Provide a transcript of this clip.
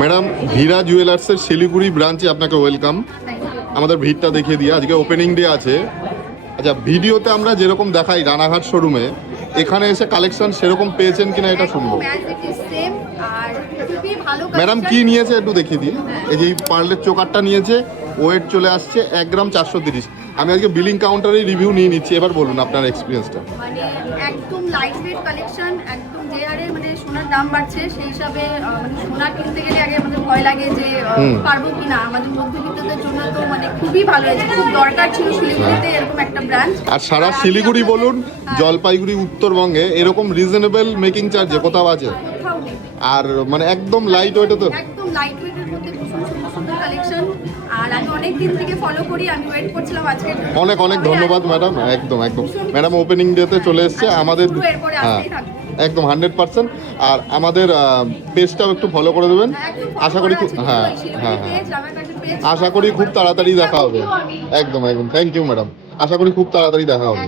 Madam হীরা জুয়েলার্সের শিলিগুড়ি ব্রাঞ্চে আপনাকে welcome. আমাদের ভিড়টা দেখিয়ে দিয়ে আজকে ওপেনিং ডে আছে। আচ্ছা, ভিডিওতে আমরা যেরকম দেখাই রানাঘাট শোরুমে, এখানে এসে কালেকশন সেরকম পেয়েছেন কিনা এটা শুনবো। ম্যাডাম কি নিয়েছে একটু দেখিয়ে দিন। এই যে পার্লের চোকারটা নিয়েছে, ওয়েট চলে আসছে 1 গ্রাম 430। আমি আজকে বিলিং কাউন্টারে রিভিউ নিয়ে নিচ্ছি, এবার বলুন আপনার এক্সপিরিয়েন্সটা। মানে একদম লাইট ওয়েট কালেকশন, একদম যে হারে মানে সোনার দাম বাড়ছে সেই হিসাবে মানে সোনা কিনতে গেলে আগে আমাদের ভয় লাগে যে পারবো কিনা। আমাদের মধ্যবিত্তদের জন্য তো মানে খুবই ভালো হয়েছে, খুব দরকার ছিল শিলিগুড়িতে এরকম একটা ব্রাঞ্চ। আর সারা শিলিগুড়ি বলুন, জলপাইগুড়ি, উত্তরবঙ্গে এরকম রিজনেবল মেকিং চার্জে কোথাও আছে? কোথাও নেই। আর মানে একদম লাইট ওয়েটে তো, একদম লাইট ওয়েটের মধ্যে খুব সুন্দর সুন্দর কালেকশন। আর আমি অনেক দিন থেকে ফলো করি, আমি ওয়েট করছিলাম আজকে। অনেক অনেক ধন্যবাদ ম্যাডাম। একদম একদম ম্যাডাম ওপেনিং ডেতে চলে এসছে আমাদের। হ্যাঁ একদম 100%। আর আমাদের পেজটাও একটু ফলো করে দেবেন। আশা করি খুব হ্যাঁ হ্যাঁ হ্যাঁ আশা করি খুব তাড়াতাড়ি দেখা হবে। একদম একদম থ্যাংক ইউ ম্যাডাম, আশা করি খুব তাড়াতাড়ি দেখা হবে।